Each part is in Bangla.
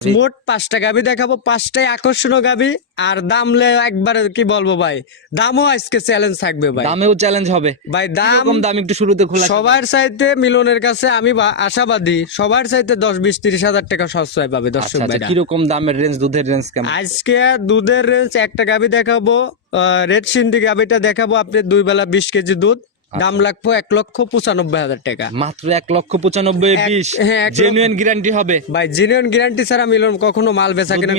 মোট পাঁচটা গাবি দেখাবো পাঁচটাই আকর্ষণীয় গাবি আর দামলে একবারে কি বলব ভাই? দামও আজকে চ্যালেঞ্জ থাকবে ভাই। দামেও চ্যালেঞ্জ হবে। ভাই দাম দাম একটু শুরুতে খোলা সবার চাইতে মিলনের কাছে আমি আশাবাদী সবার চাইতে দশ বিশ তিরিশ হাজার টাকা সস্তায় পাবে আচ্ছা দর্শক আচ্ছা ভাইরা। কীরকম দামের রেঞ্জ দুধের রেঞ্জ কেমন? আজকে দুধের রেঞ্জ একটা গাবি দেখাবো রেড সিন্ধি গাবিটা দেখাবো আপনি দুই বেলা বিশ কেজি দুধ। দাম লাগবো এক লক্ষ পঁচানব্বই হাজার টাকা। মাত্র এক লক্ষ পঁচানব্বই বিশ। হ্যাঁ, জেনুয়েন জেনুইন গ্যারান্টি হবে। ভাই জেনুয়েন গ্যারান্টি ছাড়া মিলন কখনো মাল বেচা কিনা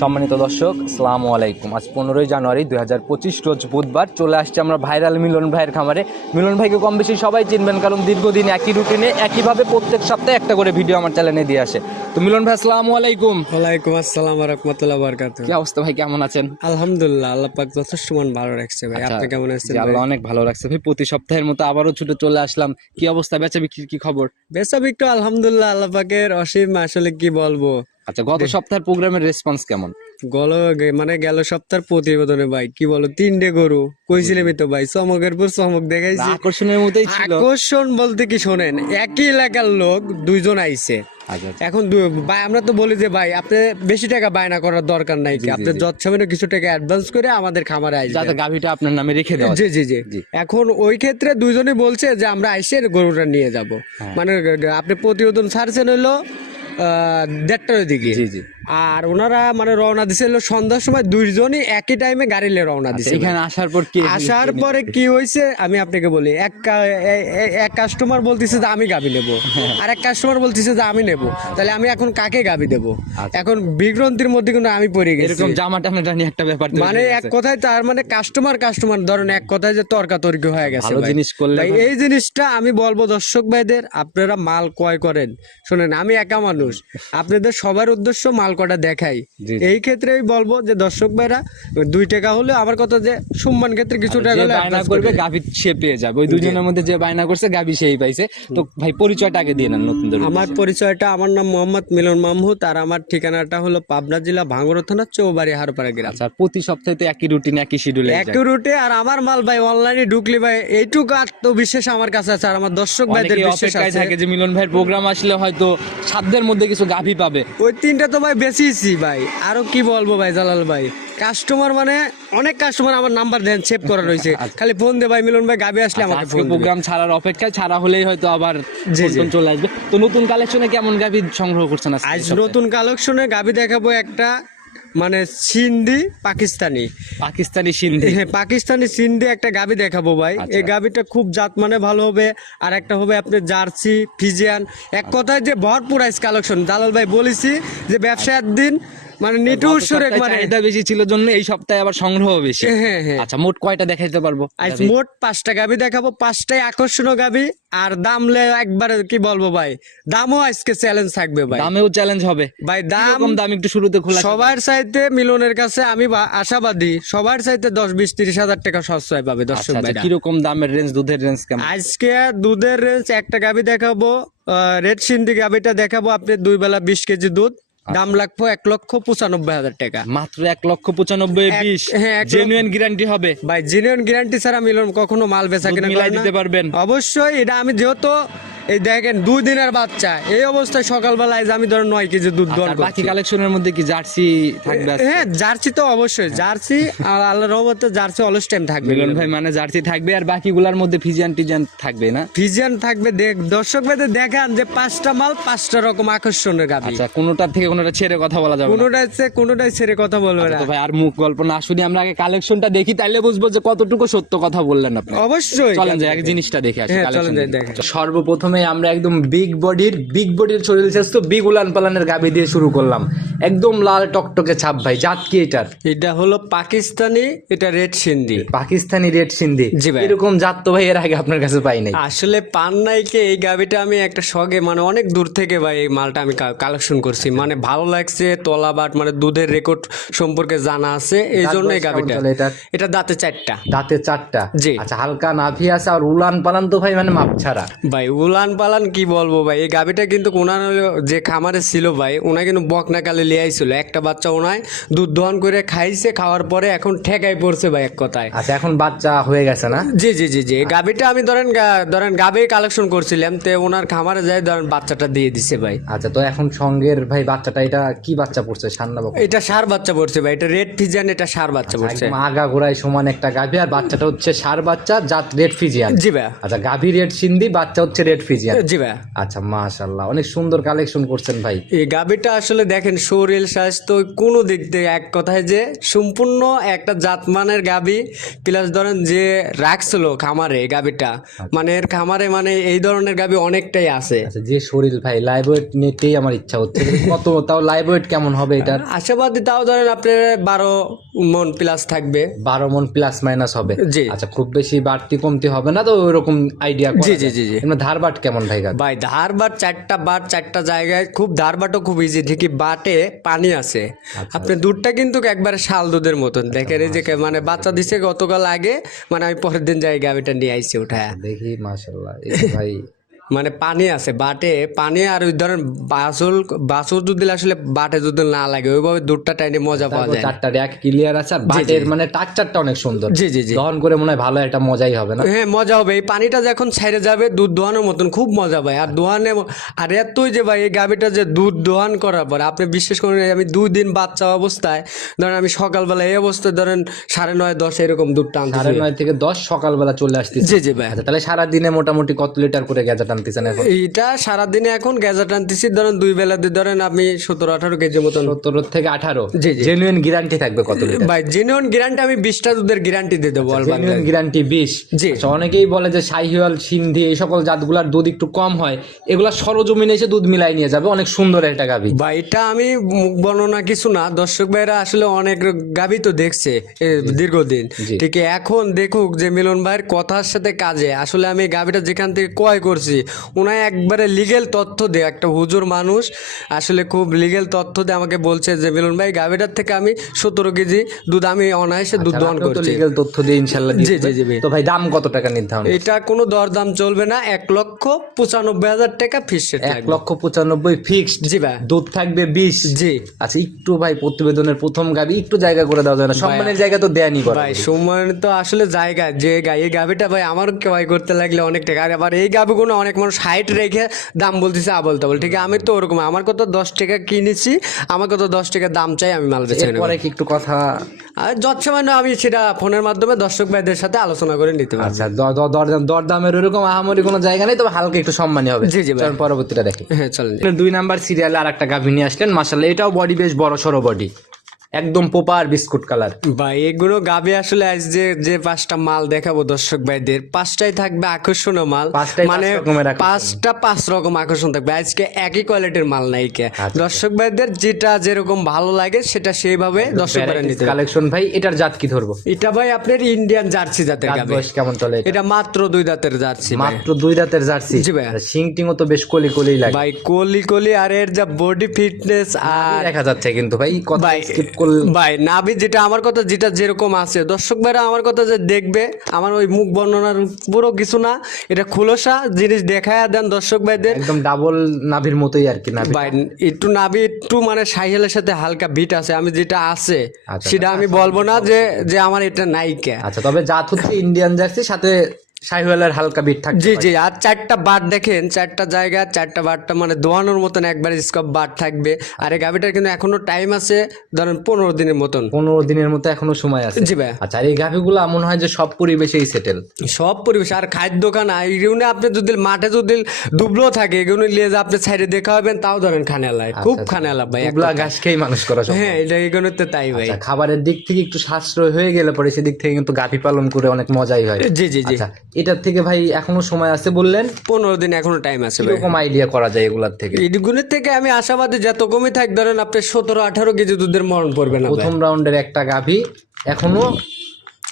সম্মানিত দর্শক সালাম আলাইকুম। আজ পনেরোই জানুয়ারি দুই হাজার পঁচিশ রোজ বুধবার চলে আসছে আমরা ভাইরাল মিলন ভাইয়ের খামারে। মিলন ভাইকে কম বেশি সবাই চিনবেন কারণ দীর্ঘদিন একই রুটিনে একইভাবে প্রত্যেক সপ্তাহে একটা করে ভিডিও আমার চ্যানেলে দিয়ে আসে। তো মিলন ভাই আসসালামু আলাইকুম। ওয়ালাইকুম আসসালাম রহমতুল্লাহ বরকাত কি অবস্থা ভাই কেমন আছেন? আলহামদুলিল্লাহ আল্লাহ পাক যথেষ্ট মন ভালো রাখছে ভাই। আচ্ছা, আপনি কেমন আছেন আল্লাহ অনেক ভালো রাখছে ভাই। প্রতি সপ্তাহের মতো আবারও ছুটে চলে আসলাম। কি অবস্থা বেচা বিক্রির কি খবর? বেচা একটু আলহামদুলিল্লাহ আল্লাহ পাকের অসীম আসলে কি বলব? আচ্ছা গত সপ্তাহের প্রোগ্রামের রেসপন্স কেমন? গল মানে গেল সপ্তাহের প্রতিবেদনে ভাই কি বলো তিনটে গরু কইছিলামই তো ভাই চমকের পর চমক দেখাইছি। আকর্ষণের মতোই ছিল। আকর্ষণ বলতে কি শোনেন একই এলাকার লোক দুইজন আইছে। আচ্ছা এখন ভাই আমরা তো বলি যে ভাই আপনি বেশি টাকা বায়না করার দরকার নাই কি? আপনি যৎসামান্য কিছু টাকা অ্যাডভান্স করে আমাদের খামারে যাতে আসবেন গাভিটা আপনার নামে রেখে দেওয়া জি জি জি। এখন ওই ক্ষেত্রে দুইজনই বলছে যে আমরা আইসে গরুটা নিয়ে যাব। হ্যাঁ। মানে আপনি প্রতিবেদন ছাড়ছেন আহ, দেড়টার দিকে। জি জি। আর ওনারা মানে রওনা দিছিল সন্ধ্যার সময় দুইজনই একই টাইমে গাড়ি নিয়ে রওনা দিছে আচ্ছা, এখানে আসার পর কি আসার পরে কি হয়েছে আমি আপনাকে বলি এক এক কাস্টমার বলতেছে যে আমি গাবি নেব। আর এক কাস্টমার বলতেছে যে আমি নেব। তাহলে আমি এখন কাকে গাবি দেব? এখন বিভ্রান্তির মধ্যে কিন্তু আমি পড়ে গেছি। আচ্ছা। এরকম জামা টানাটানি একটা ব্যাপার মানে এক কথায় তার মানে কাস্টমার কাস্টমার ধরেন এক কথায় যে তর্কাতর্কি হয়ে গেছে ভালো জিনিস করলে এই জিনিসটা আমি বলব দর্শক ভাইদের আপনারা মাল ক্রয় করেন। শুনেন আমি একা মানুষ। আপনাদের সবার উদ্দেশ্য মাল কটা দেখাই। এই ক্ষেত্রে বলব যে দর্শক ভাইরা দুই টাকা হলে আমার কথা যে সম্মান ক্ষেত্রে কিছু টাকা বায়না করবে গাভি সে পেয়ে যাবে। ওই দুজনের মধ্যে যে বায়না করছে গাভি সেই পাইছে। তো ভাই পরিচয়টা আগে দিয়ে নেন নতুনদের আমার পরিচয়টা আমার নাম মোহাম্মদ মিলন মাহমুদ আর আমার ঠিকানাটা হলো পাবনা জেলা ভাঙ্গর থানা চৌবাড়ি হারপাড়া গ্রাম। আচ্ছা প্রতি সপ্তাহে তো একই রুটিন একই শিডিউলে একই রুটে আর আমার মাল ভাই অনলাইনে ঢুকলি ভাই এইটুকু আত্মবিশ্বাস আমার কাছে আছে আর আমার দর্শক ভাইদের বিশ্বাস আছে। থাকে যে মিলন ভাইয়ের প্রোগ্রাম আসলে হয়তো সাধ্যের মধ্যে কিছু গাভি পাবে। ওই তিনটা তো ভাই বেশিছি ভাই। আরও কি বলব ভাই জালাল ভাই? কাস্টমার মানে অনেক কাস্টমার আমার নাম্বার দেন সেভ করা রয়েছে খালি ফোন দে ভাই মিলন ভাই গাবি আসলে আমাকে ফোন প্রোগ্রাম ছাড়ার অপেক্ষায় ছাড়া হলেই হয়তো আবার। ফোন চলে আসবে। তো নতুন কালেকশনে কেমন গাবি সংগ্রহ করছেন আজ নতুন কালেকশনে গাবি দেখাবো একটা মানে সিন্ধি পাকিস্তানি। পাকিস্তানি সিন্ধি। হ্যাঁ পাকিস্তানি সিন্ধি একটা গাবি দেখাবো ভাই। আচ্ছা। এই গাবিটা খুব জাত মানে ভালো হবে। আর একটা হবে আপনার জার্সি ফিজিয়ান। এক কথায় যে ভরপুর আইস কালেকশন দালাল ভাই বলেছি যে ব্যবসায়ের দিন মানে নিটু গত সুরেক মানে চাহিদা বেশি ছিল জন্য এই সপ্তাহে আবার সংগ্রহ বেশি। হ্যাঁ হ্যাঁ আচ্ছা মোট কয়টা দেখাইতে পারব? আজ মোট পাঁচটা গাবি দেখাবো পাঁচটাই আকর্ষণীয় গাবি আর দাম লে একবারে কি বলব ভাই? দামও আজকে চ্যালেঞ্জ থাকবে ভাই। দামেও চ্যালেঞ্জ হবে। ভাই দাম দাম একটু শুরুতে খোলা সবার চাইতে মিলনের কাছে আমি আশাবাদী সবার চাইতে দশ বিশ তিরিশ হাজার টাকা সস্তায় পাবে দর্শক আচ্ছা আচ্ছা কীরকম দামের রেঞ্জ দুধের রেঞ্জ কেমন? আজকে দুধের রেঞ্জ একটা গাবি দেখাবো রেড সিন্ধি গাবিটা দেখাবো আপনি দুই বেলা বিশ কেজি দুধ। দাম লাগবো এক লক্ষ পঁচানব্বই হাজার টাকা। মাত্র এক লক্ষ পঁচানব্বই বিশ। জেনুইন গ্যারান্টি হবে। ভাই জেনুয়েন গ্যারান্টি ছাড়া মিলন কখনো মাল বেচা কিনা দিতে পারবেন। অবশ্যই এটা আমি যেহেতু এই দেখেন দুই দিনের বাচ্চা। এই অবস্থায় সকালবেলায় যে আমি ধরেন নয় কেজি দুধ দর বাকি কালেকশনের মধ্যে কি জার্সি থাকবে হ্যাঁ জার্সি তো অবশ্যই। জার্সি আর আল্লাহ রহমতে জার্সি অলস টাইম থাকবে। মিলন ভাই মানে জার্সি থাকবে আর বাকিগুলার মধ্যে ফিজিয়ান টিজিয়ান থাকবে না? ফিজিয়ান থাকবে দেখ দর্শক ভাইদের দেখান যে পাঁচটা মাল পাঁচটা রকম আকর্ষণের গাবি আচ্ছা কোনোটার থেকে কোনোটা ছেড়ে কথা বলা যাবে না। কোনোটাই ছেড়ে কথা বলবে না। তো ভাই আর মুখ গল্প না শুনি আমরা আগে কালেকশনটা দেখি তাইলে বুঝব যে কতটুকু সত্য কথা বললেন আপনি। অবশ্যই। চলেন যাই আগে জিনিসটা দেখে আসি হ্যাঁ, collection আমরা একদম বিগ বডির বিগ বডির শরীর স্বাস্থ্য বিগ উলান পালানের গাবি দিয়ে শুরু করলাম। একদম লাল টকটকে ছাপ ভাই জাত কি এটার? এটা হলো পাকিস্তানি এটা রেড সিন্ধি। পাকিস্তানি রেড সিন্ধি। জি ভাই। এরকম জাত তো ভাই এর আগে আপনার কাছে পাই নাই। আসলে পান নাইকে এই গাবিটা আমি একটা শখে মানে অনেক দূর থেকে ভাই এই মালটা আমি কালেকশন করছি। মানে ভালো লাগছে তলা বাট মানে দুধের রেকর্ড সম্পর্কে জানা আছে এই জন্য এই গাবিটা। এটা দাঁতে চারটা। দাঁতে চারটা? জি। আচ্ছা হালকা নাভি আছে আর উলান পালান তো ভাই মানে মাপ ছাড়া। ভাই উলান পালান কি বলব ভাই? এই গাবিটা কিন্তু ওনার যে খামারে ছিল ভাই ওনা কিন্তু বকনা কালে লিয়ে আইছিল। একটা বাচ্চা ওনায় দুধ দহন করে খাইছে খাওয়ার পরে এখন ঠেকাই পড়ছে ভাই এক কথায়। আচ্ছা এখন বাচ্চা হয়ে গেছে না? জি জি জি জি। গাবিটা আমি ধরেন ধরেন গাবি কালেকশন করছিলাম তে ওনার খামারে যাই ধরেন বাচ্চাটা দিয়ে দিছে ভাই। আচ্ছা তো এখন সঙ্গের ভাই বাচ্চাটা এটা কি বাচ্চা পড়ছে সান্না বাবু এটা সার বাচ্চা পড়ছে ভাই এটা রেড ফিজিয়ান এটা সার বাচ্চা পড়ছে। একদম আগা গোড়ায় সমান একটা গাভী আর বাচ্চাটা হচ্ছে সার বাচ্চা জাত রেড ফিজিয়ান জি ভাই। আচ্ছা গাভী রেড সিন্ধি বাচ্চা হচ্ছে রেড ফিজিয়ান জি ভাই। আচ্ছা মাশাআল্লাহ অনেক সুন্দর কালেকশন করছেন ভাই। এই গাবিটা আসলে দেখেন শরীর স্বাস্থ্য কোনো দিক থেকে এক কথায় যে সম্পূর্ণ একটা জাতমানের গাবি প্লাস ধরেন যে রাখছিল খামারে গাবিটা মানে এর খামারে মানে এই ধরনের গাবি অনেকটাই আছে। আচ্ছা যে শরীর ভাই লাইভ ওয়েট নিতেই আমার ইচ্ছা হচ্ছে। কত তাও লাইভ ওয়েট কেমন হবে এটার আশাবাদী তাও ধরেন আপনার বারো মন প্লাস থাকবে। বারো মন প্লাস মাইনাস হবে? জি। আচ্ছা খুব বেশি বাড়তি কমতি হবে না তো? ওইরকম আইডিয়া জি জি জি জি। ধার বাট কেমন ভাই? ভাই ধার বাট চারটা বাট চারটা জায়গায় খুব ধার বাটও খুব ইজি ঠিকই বাটে। পানি আছে। আপনি দুধটা কিন্তু একবারে শাল দুধের মতন। দেখেন এই যে মানে বাচ্চা দিছে গতকাল আগে মানে আমি পরের দিন যাই গাবিটা নিয়ে আইছি উঠায়। দেখি মাসাল্লাহ ভাই মানে পানি আছে বাটে পানি আর ওই ধরেন বাসুল বাসুর দুধ দিলে আসলে বাটে যদি না লাগে ওইভাবে দুধটা টাইনে মজা পাওয়া যায় না। চারটা র্যাক ক্লিয়ার আছে আর বাটের মানে টাকচারটা অনেক সুন্দর। জি জি জি। দহন করে মনে হয় ভালো একটা মজাই হবে না? হ্যাঁ মজা হবে। এই পানিটা যখন ছেড়ে যাবে দুধ দোহানোর মতন খুব মজা পায় আর দোহানে আর এতই যে ভাই এই গাভিটা যে দুধ দোহান করার পর আপনি বিশ্বাস করেন আমি দুই দিন বাচ্চা অবস্থায় ধরেন আমি সকালবেলা এই অবস্থায় ধরেন সাড়ে নয় দশ এরকম দুধ সাড়ে নয় থেকে দশ সকালবেলা চলে আসতেছে। জি জি ভাই। আচ্ছা তাহলে সারাদিনে মোটামুটি কত লিটার করে গেজা টানতেছেন এখন? এইটা সারাদিনে এখন গেজা টানতেছি ধরেন দুই বেলা দিয়ে ধরেন আপনি সতেরো আঠারো কেজি মতন। সত্তর থেকে আঠারো? জি। জেনুইন গ্যারান্টি থাকবে কত ভাই জেনুইন গ্যারান্টি আমি বিশটা দুধের গ্যারান্টি দিয়ে দেবো জেনুইন গ্যারান্টি বিশ। জি। আচ্ছা, অনেকেই বলে যে শাহিওয়াল সিন্ধি এই সকল জাতগুলার দুধ একটু কম হয়। এগুলা সরজমিনে এসে দুধ মিলাই নিয়ে যাবে অনেক সুন্দর একটা গাভী। ভাই এটা আমি মুখ বর্ণনা কিছু না দর্শক ভাইরা আসলে অনেক গাবি তো দেখছে দীর্ঘদিন। ঠিক এখন দেখুক যে মিলন ভাইয়ের কথার সাথে কাজে আসলে আমি গাবিটা যেখান থেকে ক্রয় করছি ওনায় একবারে লিগেল তথ্য দিয়ে। একটা হুজুর মানুষ আসলে খুব লিগেল তথ্য দিয়ে আমাকে বলছে যে মিলন ভাই গাবিটার থেকে আমি সতেরো কেজি দুধ আমি অনায়াসে দুধ দহন করছি। লিগেল তথ্য দিয়ে ইনশাল্লাহ জি, জি, জি। তো ভাই দাম কত টাকা নির্ধারণ এটা কোনো দরদাম চলবে না এক লক্ষ পঁচানব্বই হাজার টাকা ফিস এক লক্ষ পঁচানব্বই ফিক্সড জি ভাই। দুধ থাকবে বিশ। জি। আচ্ছা একটু ভাই প্রতিবেদনের প্রথম গাবি একটু জায়গা করে দেওয়া যায় না। সম্মানের জায়গা তো দেয়নি ভাই সময় তো আসলে জায়গা। যে গা- এই গাভিটা ভাই আমার ক্রয় করতে লাগলে অনেক টাকা। আর আবার এই গাভিগুলো অনেক মানুষ হাইট রেখে দাম বলতেছে আবল তাবল ঠিক আছে আমি তো ওরকম আমার কত দশ টাকা কিনেছি আমার কত দশ টাকা দাম চাই আমি মাল বেছে নেব। কি একটু কথা? আর যত সময় না আমি সেটা ফোনের মাধ্যমে দর্শক ভাইদের সাথে আলোচনা করে নিতে পারব আচ্ছা দরদাম দরদামের ওরকম আহামরি কোনো জায়গা নেই তবে হালকা একটু সম্মানী হবে। জি, জি। পরবর্তীটা দেখি। হ্যাঁ চলেন। দুই নাম্বার সিরিয়ালে আর একটা গাভী নিয়ে আসলেন মাসাল্লাহ এটাও বডি বেশ বড় সড়ো বডি একদম পোপার বিস্কুট কালার ভাই এগুলো গাবি আসলে আজ যে যে পাঁচটা মাল দেখাবো দর্শক ভাইদের পাঁচটাই থাকবে আকর্ষণীয় মাল। মানে পাঁচটা পাঁচ রকম আকর্ষণ থাকবে। আজকে একই কোয়ালিটির মাল নাই কে। আচ্ছা। দর্শক ভাইদের যেটা যেরকম ভালো লাগে সেটা সেইভাবে দর্শক ভাইরা নিতে কালেকশন ভাই এটার জাত কি ধরবো? এটা ভাই আপনার ইন্ডিয়ান জার্সি জাতের গাবি কেমন চলে এটা? মাত্র দুই দাঁতের জার্সি মাত্র দুই দাঁতের জার্সি জি ভাই। সিং টিংও তো বেশ কলি কলি লাগে। ভাই কলি কলি আর এর যা বডি ফিটনেস আর দেখা যাচ্ছে কিন্তু ভাই কত স্কিপ ভাই নাভি যেটা আমার কথা যেটা যেরকম আছে। দর্শক ভাইরা আমার কথা যে দেখবে আমার ওই মুখ বর্ণনার পুরো কিছু না। এটা খুলসা জিনিস দেখায় দেন দর্শক ভাইদের। একদম ডাবল নাভির মতোই আর কি নাভি ভাই একটু নাভি একটু মানে সাইহেলের সাথে হালকা বিট আছে। আমি যেটা আছে আচ্ছা, সেটা আমি বলব না যে যে আমার এটা নাই কে আচ্ছা তবে জাত হচ্ছে ইন্ডিয়ান জার্সি সাথে শাহিওয়ালের হালকা বিট থাকবে জি জি আর চারটা বার দেখেন চারটা জায়গা চারটা বারটা মানে দোয়ানোর মতন একবার স্কপ বার থাকবে। আর এই গাভিটার কিন্তু এখনও টাইম আছে ধরেন পনেরো দিনের মতন। পনেরো দিনের মতো এখনও সময় আছে। জি ভাই। আচ্ছা আর এই গাভিগুলো মনে হয় যে সব পরিবেশেই সেটেল সব পরিবেশ আর খাদ্য খানা এগুলো আপনি যদি মাঠে যদি দুবলো থাকে এগুলো নিয়ে আপনি সাইডে দেখা হবেন তাও ধরেন খানে লাই খুব খানে আলাপ ভাই এগুলা ঘাস খেয়েই মানুষ করা হ্যাঁ এটা এগুলোতে তাই ভাই। আচ্ছা খাবারের দিক থেকে একটু সাশ্রয় হয়ে গেলে পরে সেদিক থেকে কিন্তু গাভি পালন করে অনেক মজাই হয়। জি জি জি। আচ্ছা এটার থেকে ভাই এখনও সময় আছে বললেন? পনেরো দিন এখনও টাইম আছে এরকম আইডিয়া করা যায় এগুলার থেকে? এগুলোর থেকে আমি আশাবাদী যত কমই থাক ধরেন আপনি সতেরো আঠারো কেজি দুধের মরণ পড়বে না। প্রথম রাউন্ডের একটা গাভী এখনও?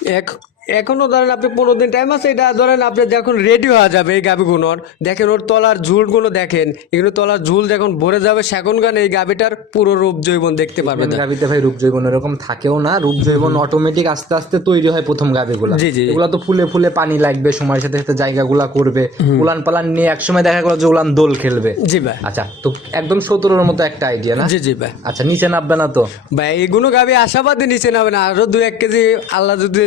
এক- এখনও ধরেন আপনি পনেরো দিন টাইম আছে এটা ধরেন আপনি যখন রেডি হওয়া যাবে এই গাভিগুলোর দেখেন ওর তলার ঝুলগুলো দেখেন এগুলো তলার ঝুল যখন ভরে যাবে সেখন গান এই গাভিটার পুরো রূপ জৈবন দেখতে পারবেন গাভীতে ভাই রূপ জৈবন এরকম থাকেও না রূপ জৈবন অটোমেটিক আস্তে আস্তে তৈরি হয় প্রথম গাভীগুলো। জি, জি। এগুলো তো ফুলে ফুলে পানি লাগবে সময়ের সাথে সাথে জায়গাগুলা করবে। উলান পালান নিয়ে একসময় দেখা গেলো যে উলান দোল খেলবে। জি ভাই। আচ্ছা তো একদম সতেরোর মতো একটা আইডিয়া না? জি জি ভাই। আচ্ছা নিচে নামবে না তো? ভাই এগুলো গাভি আশাবাদী নিচে নামবে না। আরও দু এক কেজি আল্লাহ যদি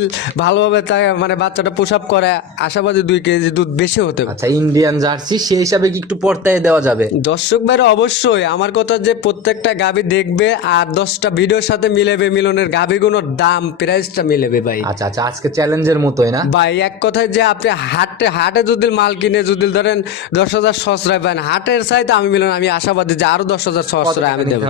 ভালোভাবে তা মানে বাচ্চাটা পোশাক করে আশাবাদী দুই কেজি দুধ বেশি হতে পারে। আচ্ছা ইন্ডিয়ান জার্সি সেই হিসাবে কি একটু পর্তায় দেওয়া যাবে? দর্শক ভাইরা অবশ্যই আমার কথা যে প্রত্যেকটা গাভি দেখবে আর দশটা ভিডিওর সাথে মিলেবে মিলনের গাভিগুলোর দাম প্রাইসটা মিলেবে ভাই। আচ্ছা আচ্ছা আজকে চ্যালেঞ্জের মতোই না? ভাই এক কথায় যে আপনি হাটে হাটে যদি মাল কিনে যদি ধরেন দশ হাজার সস্রায় পান হাটের চাইতে আমি মিলন আমি আশাবাদী যে আরও দশ হাজার সস্রায় আমি দেবো।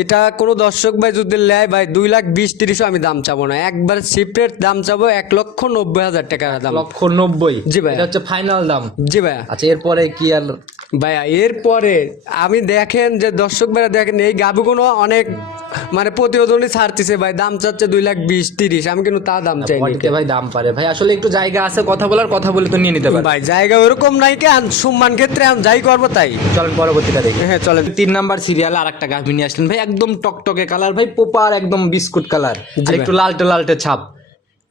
এটা কোনো দর্শক ভাই যদি নেয় ভাই দুই লাখ বিশ তিরিশও আমি দাম চাবো না। একবার শিফটের দাম চাবো এক লক্ষ নব্বই হাজার টাকার দাম। লক্ষ নব্বই? জি ভাই। এটা হচ্ছে ফাইনাল দাম। জি ভাইয়া। আচ্ছা এরপরে কি আর? ভাইয়া এরপরে আমি দেখেন যে দর্শক ভাইরা দেখেন এই গাভিগুলো অনেক মানে প্রতিবেদনই ছাড়তেছে ভাই। দাম চাচ্ছে দুই লাখ বিশ তিরিশ। আমি কিন্তু তা দাম চাই ভাই দাম পারে। ভাই আসলে একটু জায়গা আছে কথা বলার কথা বলে তো নিয়ে নিতে পারে। ভাই জায়গা ওরকম নাই কে সম্মান ক্ষেত্রে আমি যাই করব তাই। চলেন পরবর্তীটা দেখি। হ্যাঁ চলেন। তিন নাম্বার সিরিয়ালে আর একটা গাভী নিয়ে আসলেন। ভাই একদম টকটকে কালার ভাই পোপার একদম বিস্কুট কালার একটু লালটে লালটে ছাপ।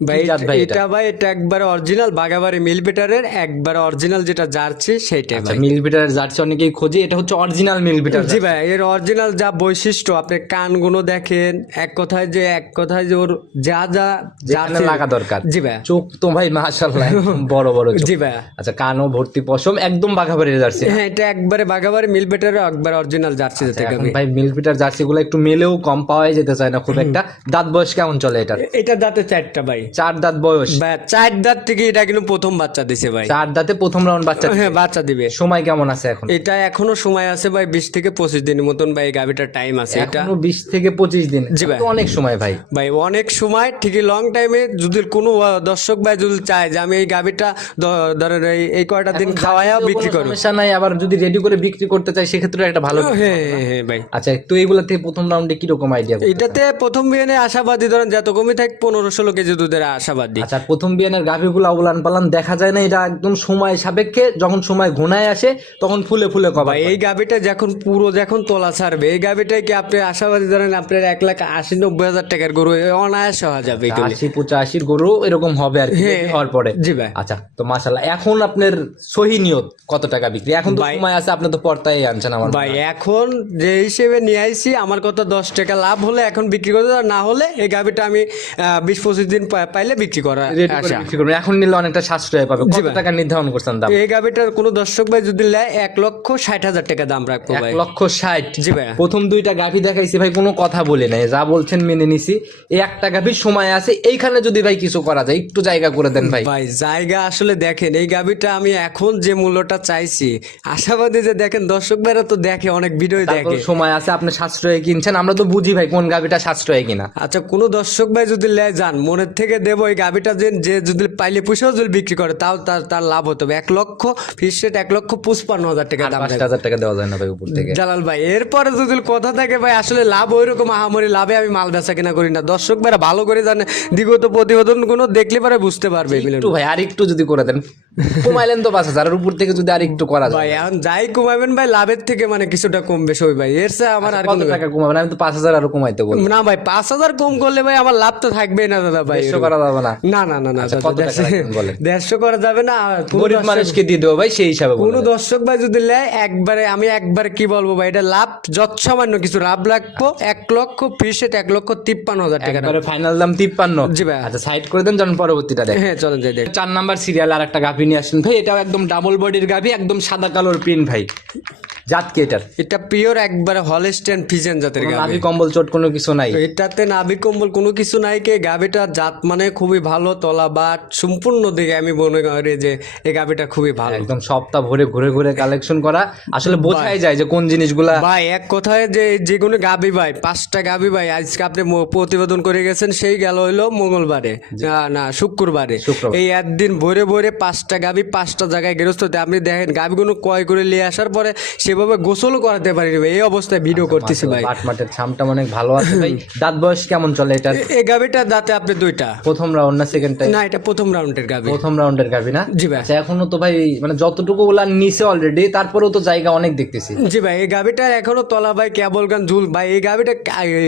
ভাই এটা? ভাই এটা একবারে অরিজিনাল বাগাবাড়ি মিল বেটারের একবারে অরিজিনাল যেটা জার্সি সেইটাই আচ্ছা ভাই। মিল বিটার জার্সি অনেকেই খোঁজে এটা হচ্ছে অরিজিনাল মিল বিটার জি ভাই এর অরিজিনাল যা বৈশিষ্ট্য আপনি কানগুলো দেখেন এক কথায় যে এক কথায় যে ওর যা যা জার্সি- লাগা দরকার। জি ভাই। চোখ তো ভাই মাশাআল্লাহ বড় বড় জি ভাই। আচ্ছা কানও ভর্তি পশম একদম বাঘাবাড়ির জার্সি হ্যাঁ এটা একবারে বাগাবাড়ি মিল বেটারের একবারে অরিজিনাল জার্সি যেতে এখন ভাই মিল বিটার জার্সি গুলো একটু মেলেও কম পাওয়াই যেতে চায় না খুব একটা। দাঁত বয়স কেমন চলে এটা এটা দাঁতে চারটা ভাই। চার দাঁত বয়স। ভাই চার দাঁত থেকে এটা কিন্তু প্রথম বাচ্চা দিছে ভাই। চার দাঁতে প্রথম রাউন্ড বাচ্চা হ্যাঁ বাচ্চা দিবে। সময় কেমন আছে এখন? এটা এখনও সময় আছে ভাই বিশ থেকে পঁচিশ দিনের মতন ভাই গাভিটার টাইম আছে এটা। বিশ থেকে পঁচিশ দিন। জি ভাই। অনেক সময় ভাই। ভাই অনেক সময় ঠিকই লং টাইমে যদি কোনো দর্শক ভাই যদি চায় যে আমি এই গাভিটা ধরেন এই- এই কয়টা দিন খাওয়াইয়া বিক্রি করব সমস্যা নাই আবার যদি রেডি করে বিক্রি করতে চাই সেক্ষেত্রে একটা ভালো হ্যাঁ হ্যাঁ হ্যাঁ ভাই। আচ্ছা তো এইগুলা থেকে প্রথম রাউন্ডে কীরকম আইডিয়া এটাতে প্রথম বিয়ানে আশাবাদী ধরেন যত কমই থাক পনেরো ষোলো কেজি দুধের আশাবাদী। আচ্ছা প্রথম বিয়ানের গাভীগুলো উলান পালান দেখা যায় না এটা একদম সময় সাপেক্ষে যখন সময় ঘনায় আসে তখন ফুলে ফুলে কবা এই গাভীটা যখন পুরো যখন তোলা ছাড়বে এই গাভিটাই কি আপনি আশাবাদী ধরেন আপনার এক লাখ আশি নব্বই হাজার টাকার গরু অনায়াস হওয়া যাবে আশি পঁচাশির গরু এরকম হবে আর কি হ্যাঁ, হওয়ার পরে। জি ভাই। আচ্ছা তো মাশাল্লাহ এখন আপনার সহি নিয়ত কত টাকা বিক্রি? এখন তো সময় আছে আপনি তো পর্তায় আনছেন আমার ভাই এখন যে হিসেবে নিয়ে আইছি আমার কত দশ টাকা লাভ হলে এখন বিক্রি করতে না হলে এই গাভীটা আমি বিশ পঁচিশ দিন পাইলে বিক্রি করা আশা বিক্রি করবেন এখন নিলে অনেকটা সাশ্রয় পাবে। কত টাকা নির্ধারণ করছেন দাম? এই গাভিটার কোনো দর্শক ভাই যদি নেয় এক লক্ষ ষাট হাজার টাকা দাম রাখব ভাই। লক্ষ ষাট। জি ভাই। প্রথম দুইটা গাভী দেখাইছি ভাই কোনো কথা বলে নাই। যা বলছেন মেনে নিছি। এই একটা গাভীর সময় আছে এইখানে যদি ভাই কিছু করা যায় একটু জায়গা করে দেন ভাই। ভাই জায়গা আসলে দেখেন এই গাভিটা আমি এখন যে মূল্যটা চাইছি আশাবাদী যে দেখেন দর্শক ভাইরা তো দেখে অনেক ভিডিও দেখে। সময় আছে আপনি সাশ্রয়ে কিনছেন আমরা তো বুঝি ভাই কোন গাভীটা সাশ্রয়ে কিনা। আচ্ছা কোনো দর্শক ভাই যদি লেয় যান মনের থেকে দেবো এই গাভিটা যে যে যদি পাইলে পুষেও যদি বিক্রি করে তাও তার তার লাভ হতে হবে। এক লক্ষ ফিস রেট এক লক্ষ পঁচপান্ন হাজার টাকা দাম পাঁচ হাজার টাকা দেওয়া যায় না ভাই উপর থেকে। জালাল ভাই এরপরে যদি কথা থাকে ভাই আসলে লাভ ওই রকম আহামরি লাভে আমি মাল বেচা কিনা করি না। দর্শক ভাইরা ভালো করে জানে দিগত প্রতিবেদন কোনো দেখলে পরে বুঝতে পারবে একটু ভাই আর একটু যদি করে দেন। কমাইলেন তো পাঁচ হাজার উপর থেকে যদি আর একটু করা যায়। ভাই এখন যাই কমাবেন ভাই লাভের থেকে মানে কিছুটা কম বেশি ভাই। এর চেয়ে আমার আর কত টাকা কমাবেন? আমি তো পাঁচ হাজার আরও কমাইতে বলব না ভাই পাঁচ হাজার কম করলে ভাই আমার লাভ তো থাকবেই না দাদা ভাই করা যাবে না। না না না না আচ্ছা? দেড়শো করা যাবে না গরিব মানুষকে দিয়ে দেবো ভাই সেই হিসাবে কোনো দর্শক ভাই যদি একবারে আমি একবার কি বলব ভাই এটা লাভ যৎসামান্য কিছু লাভ রাখব। এক লক্ষ ফিস এক লক্ষ তিপ্পান্ন হাজার টাকা ফাইনাল দাম তিপ্পান্ন। জি ভাই। আচ্ছা সাইড করে দেন যখন পরবর্তীটা দেখ হ্যাঁ চলেন যাই দেখ। চার নাম্বার সিরিয়াল আর একটা গাভী নিয়ে আসেন ভাই এটাও একদম ডাবল বডির গাভী একদম সাদা কালোর পিন ভাই। জাত কি এটার? এটা পিওর একবারে হলস্টেন ফিজেন জাতের গাভি। নাভি কম্বল চোট কোনো কিছু নাই? এটাতে নাভি কম্বল কোনো কিছু নাই কে গাভিটার জাত মানে খুবই ভালো তলা বাট সম্পূর্ণ দিকে আমি মনে করি যে এই গাভিটা খুবই ভালো। একদম সপ্তাহ ভরে ঘুরে ঘুরে কালেকশন করা। আসলে বোঝাই যায় যে কোন জিনিসগুলা ভাই এক কথায় যে যে কোনো গাবি ভাই পাঁচটা গাবি ভাই আজকে আপনি প্রতিবেদন করে গেছেন সেই গেল হইল মঙ্গলবারে। না না শুক্রবারে। এই একদিন ভরে ভরে পাঁচটা গাবি পাঁচটা জায়গায় গৃহস্থতে আপনি দেখেন গাবিগুলো ক্রয় করে নিয়ে আসার পরে সেভাবে গোসলও করাতে ভাই এই অবস্থায় ভিডিও করতেছি ভাই। পাট মাঠের ছামটা অনেক ভালো আছে ভাই। দাঁত বয়স কেমন চলে এটা এ- এই গাবিটা দাঁতে আপনি দুইটা। প্রথম রাউন্ড না সেকেন্ড টাইম না এটা প্রথম রাউন্ডের গাবি প্রথম রাউন্ডের গাভি না? জি ভাই। আচ্ছা এখনও তো ভাই মানে যতটুকু ওলা নিচে অলরেডি তারপরেও তো জায়গা অনেক দেখতেছি। জি ভাই এই গাবিটা এখনও তলা ভাই কেবল গান ঝুল। ভাই এই গাবিটা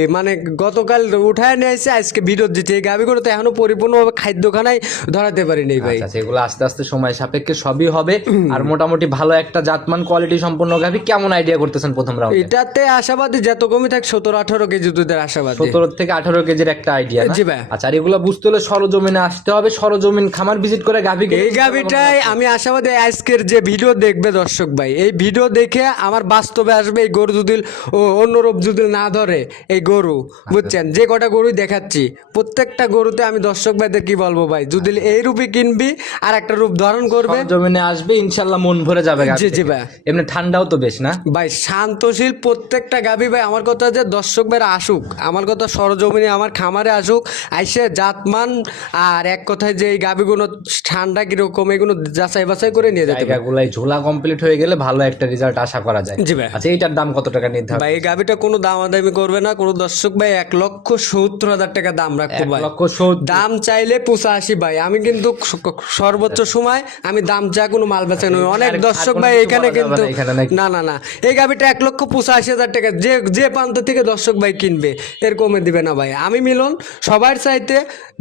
মানে গতকাল উঠায় নিয়ে এসে আজকে ভিডিও দিচ্ছে। এই গাবিগুলো তো এখনও পরিপূর্ণভাবে খাদ্যখানায় ধরাতে পারিনি ভাই। আচ্ছা এগুলো আস্তে আস্তে সময় সাপেক্ষে সবই হবে। আর মোটামুটি ভালো একটা জাতমান কোয়ালিটি সম্পন্ন গাভি কেমন আইডিয়া করতেছেন প্রথম রাউন্ড এটাতে আশাবাদী যত কমই থাক সতেরো আঠারো কেজি দুধের আশাবাদী। সতেরো থেকে আঠারো কেজির একটা আইডিয়া জি ভাই। আচ্ছা আর এগুলো বুঝতে হলে সরজমিনে আসতে হবে। সরজমিন খামার ভিজিট করে গাভি এই গাবিটাই আমি আশাবাদী আজকের যে ভিডিও দেখবে দর্শক ভাই এই ভিডিও দেখে আমার বাস্তবে আসবে এই গরু যদি ও অন্য রূপ যদি না ধরে এই গরু বুঝছেন? যে কটা গরুই দেখাচ্ছি প্রত্যেকটা গরুতে আমি দর্শক ভাইদের কি বলব ভাই? যদি এই রূপে কিনবি আর একটা রূপ ধারণ করবে। জমিনে আসবে ইনশাল্লাহ মন ভরে যাবে জি জি ভাই। এমনি ঠান্ডাও তো বেশ না? ভাই শান্তশীল প্রত্যেকটা গাবি ভাই আমার কথা যে দর্শক ভাইরা আসুক আমার কথা সরজমিনে আমার খামারে আসুক আইসে জাতমান আর এক কথায় যে এই গাবিগুলো ঠান্ডা কীরকম এগুলো যাচাই বাছাই করে নিয়ে যেতে জায়গাগুলাই ঝোলা কমপ্লিট হয়ে গেলে ভালো একটা রেজাল্ট আশা করা যায়। জি ভাই। আচ্ছা এইটার দাম কত টাকা নির্ধারণ ভাই এই গাবিটা কোনো দামাদামি করবে না কোনো দর্শক ভাই এক লক্ষ সত্তর হাজার টাকা দাম রাখব ভাই। লক্ষ দাম চাইলে পঁচাশি ভাই আমি কিন্তু সর্বোচ্চ সময় আমি দাম চা কোনো মাল বেচা নই। অনেক দর্শক ভাই এখানে কিন্তু না নাকি? না না। এই গাবিটা এক লক্ষ পঁচাশি হাজার টাকা। যে যে প্রান্ত থেকে দর্শক ভাই কিনবে এর কমে দিবে না ভাই। আমি মিলন সবার চাইতে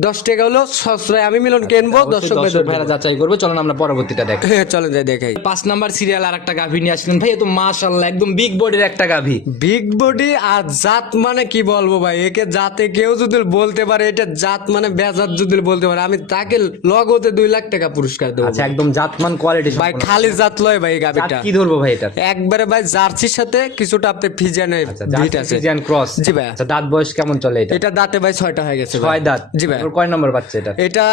দশ টাকা হলো সস্তায় আমি মিলন কিনবো দর্শক ভাই ভাইরা যাচাই করবে। চলেন আমরা পরবর্তীটা দেখ। হ্যাঁ চলে যাই দেখাই। পাঁচ নাম্বার সিরিয়াল আর একটা গাভী নিয়ে আসলেন। ভাই এ তো মাশাল্লাহ একদম বিগ বডির একটা গাভী। বিগ বডি আর জাত মানে কি বলব ভাই? একে জাতে কেউ যদি বলতে পারে এটা জাত মানে বেজাত যদি বলতে পারে আমি তাকে লগতে দুই লাখ টাকা পুরস্কার দেবো আচ্ছা একদম জাতমান কোয়ালিটি ভাই খালি জাত লয় ভাই গাবিটা কি ধরবো ভাই এটা? একবারে ভাই জার্সির সাথে কিছুটা আপনি ফিজানে ভিট আছে। জার্সি ক্রস জি ভাই। আচ্ছা দাঁত বয়স কেমন চলে এটা? এটা দাঁতে ভাই ছয়টা হয়ে গেছে ভাই। ছয় দাঁত। জি ভাই। কয় নম্বর বাচ্চা এটা? এটা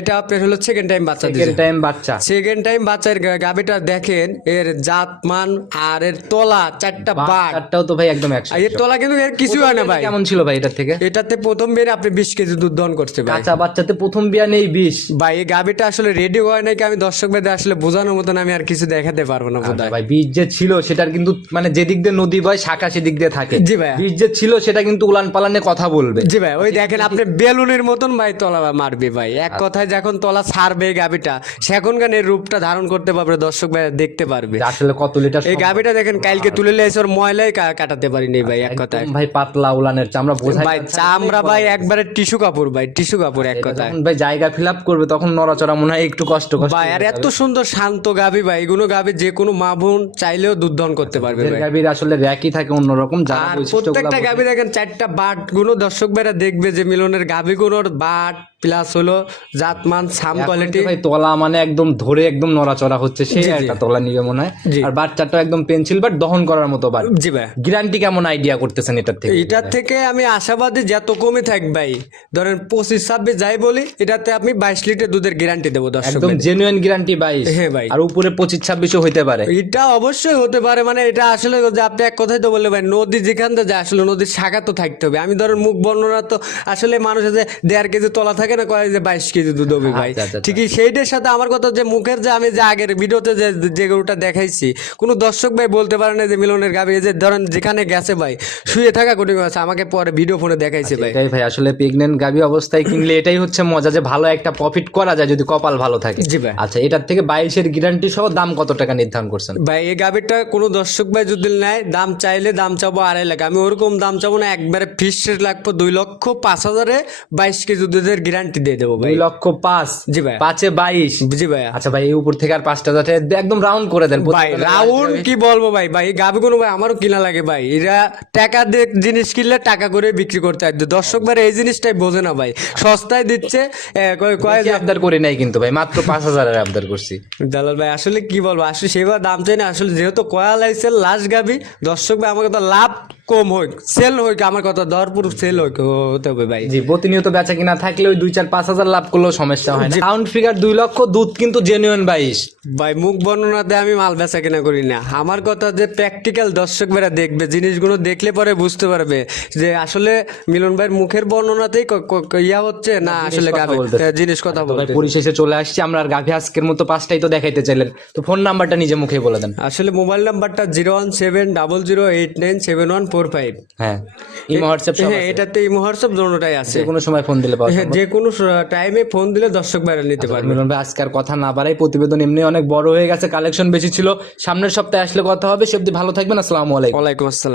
এটা আপনার হলো সেকেন্ড টাইম বাচ্চা সেকেন্ড টাইম বাচ্চা। সেকেন্ড টাইম বাচ্চার গাবিটা দেখেন এর জাত মান আর এর তলা চারটা বাট বাচ্চাটাও তো ভাই একদম একশো এর তলা কিন্তু এর কিছু হয় না ভাই। কেমন ছিল ভাই এটার থেকে? এটাতে প্রথম বের আপনি বিশ কেজি দুধ দহন করছে ভাই। কাঁচা বাচ্চাতে প্রথম বিয়া নেই বিষ ভাই এই গাবিটা আসলে রেডি হয় নাকি আমি দর্শক ভাইদের আসলে বোঝানোর মতন আমি আর কিছু দেখাতে পারব না বোধ ভাই বীজ যে ছিল সেটার কিন্তু মানে যেদিক দিয়ে নদী বয় শাখা সেদিক দিয়ে থাকে। জি ভাই বীজ যে ছিল সেটা কিন্তু উলান পালানে কথা বলবে। জি ভাই ওই দেখেন আপনি বেলুনের মতন ভাই তলা মারবে ভাই। এক কথায় যখন তলা ছাড়বে গাবিটা সেখনকার এর রূপটা ধারণ করতে পারবে দর্শক ভাই দেখতে পারবে। আসলে কত লিটার এই গাবিটা দেখেন কালকে তুলে লেছে ওর ময়লাই কাটাতে পারিনি ভাই এক কথায় একদম ভাই পাতলা উলানের চামড়া বোঝাই ভাই চামড়া ভাই একবারে টিস্যু কাপড় ভাই টিস্যু কাপড় এক কথায়। যখন ভাই জায়গা ফিল আপ করবে তখন নড়াচড়া মনে হয় একটু কষ্ট কষ্ট ভাই আর এত সুন্দর শান্ত গাবি ভাই এগুলো গাবি যে কোনো মা বোন চাইলেও দুধ করতে পারবে গাভীর আসলে র্যাকই থাকে অন্যরকম যারা আর প্রত্যেকটা গাবি দেখেন চারটা বাটগুলো দর্শক ভাইরা দেখবে যে মিলনের গাভী গুলোর বাট প্লাস হলো জাতমান সাম কোয়ালিটি ভাই তলা মানে একদম ধরে একদম নড়াচড়া হচ্ছে সেই একটা তলা নিবে মনে হয়। আর বাচ্চাটা একদম পেন্সিল বাট দহন করার মতো বাট জি ভাই। গ্যারান্টি কেমন আইডিয়া করতেছেন এটার থেকে? এটার থেকে আমি আশাবাদী যত কমই থাক ভাই ধরেন পঁচিশ ছাব্বিশ যাই বলি এটাতে আমি বাইশ লিটার দুধের গ্যারান্টি দেবো দর্শক একদম জেনুইন গ্যারান্টি বাইশ। হ্যাঁ ভাই। আর উপরে পঁচিশ ছাব্বিশও হতে পারে। এটা অবশ্যই হতে পারে মানে এটা আসলে যে আপনি এক কথাই তো বললে ভাই নদী যেখান থেকে যায় আসলে নদীর শাখা তো থাকতে হবে। আমি ধরেন মুখ বর্ণনা তো আসলে মানুষের যে দেড় কেজি তোলা থাকে না কয় যে বাইশ কেজি দুধ হবে ভাই। আচ্ছা, আচ্ছা, ঠিকই সেইটার সাথে আমার কথা যে মুখের যে আমি যে আগের ভিডিওতে যে যে গরুটা দেখাইছি কোনো দর্শক ভাই বলতে পারে না যে মিলনের গাবি যে ধরেন যেখানে গেছে ভাই শুয়ে থাকা কোটি আছে। আমাকে পরে ভিডিও ফোনে দেখাইছে ভাই। এটাই ভাই আসলে প্রেগনেন্ট গাভী অবস্থায় কিনলে এটাই হচ্ছে মজা যে ভালো একটা প্রফিট করা যায় যদি কপাল ভালো থাকে। জি ভাই। আচ্ছা এটার থেকে বাইশের গ্যারান্টি সহ দাম কত টাকা নির্ধারণ করছেন? ভাই এই গাবিটা কোনো দর্শক ভাই যদি নেয় দাম চাইলে দাম চাবো আড়াই লাখ। আমি ওরকম দাম চাবো না একবারে ফিক্সড লাগবো দুই লক্ষ পাঁচ হাজারে বাইশ কেজি দুধের গ্যারান্টি দিয়ে দেবো ভাই। দুই লক্ষ পাঁচ। জি ভাই। পাঁচে বাইশ। জি ভাইয়া আচ্ছা ভাই এই উপর থেকে আর পাঁচটা যাতে একদম রাউন্ড করে দেন। ভাই রাউন্ড কি বলব ভাই? ভাই গাবি কোনো ভাই আমারও কিনা লাগে ভাই। এরা টাকা দিয়ে জিনিস কিনলে টাকা করে বিক্রি করতে হয় দর্শক ভাই এই জিনিসটাই বোঝে না ভাই। সস্তায় দিচ্ছে এ, কয়- কয় বেশি আবদার করে নাই কিন্তু ভাই মাত্র পাঁচ হাজারের আবদার করছি। দালাল ভাই আসলে কি বলব? আসলে সেবার দাম চাই না। আসলে যেহেতু কয়া লাইছে লাস্ট গাবি দর্শক ভাই আমার কথা লাভ কম হোক সেল হোক আমার কথা দরপুর সেল হোক হতে হবে ভাই। জি প্রতিনিয়ত বেচা কিনা থাকলে ওই দুই চার পাঁচ হাজার লাভ করলেও সমস্যা হয় না। রাউন্ড ফিগার দুই লক্ষ দুধ কিন্তু জেনুইন বাইশ। ভাই মুখ বর্ণনাতে আমি মাল বেচা কেনা করি না। আমার কথা যে প্র্যাকটিক্যাল দর্শক ভাইরা দেখবে জিনিসগুলো দেখলে পরে বুঝতে পারবে যে আসলে মিলন ভাইয়ের মুখের বর্ণনাতেই ক- ক- ক- ইয়া হচ্ছে না আসলে কথা গাবে বলতেছে। জিনিস কথা ভাই বলতে পরিশেষে চলে আসছি আমরা আর গাভী আজকের মতো পাঁচটাই তো দেখাইতে চাইলেন। তো ফোন নাম্বারটা নিজে মুখে বলে দেন। আসলে মোবাইল নাম্বারটা zero one seven double zero eight nine seven one four five. হ্যাঁ ইমো হোয়াটসঅ্যাপ সব হ্যাঁ আছে। এটাতে এই মহোৎসব দোনোটাই আছে। যে কোনো সময় ফোন দিলে পাওয়া হ্যাঁ, যে কোনো টাইমে ফোন দিলে দর্শক বাইরে নিতে পারবে। মিলন ভাই আজকে আর কথা না বাড়াই প্রতিবেদন এমনি অনেক বড় হয়ে গেছে কালেকশন বেশি ছিল। সামনের সপ্তাহে আসলে কথা হবে সবদি ভালো থাকবেন আসসালামু আলাইকুম। ওয়ালাইকুম আসসালাম।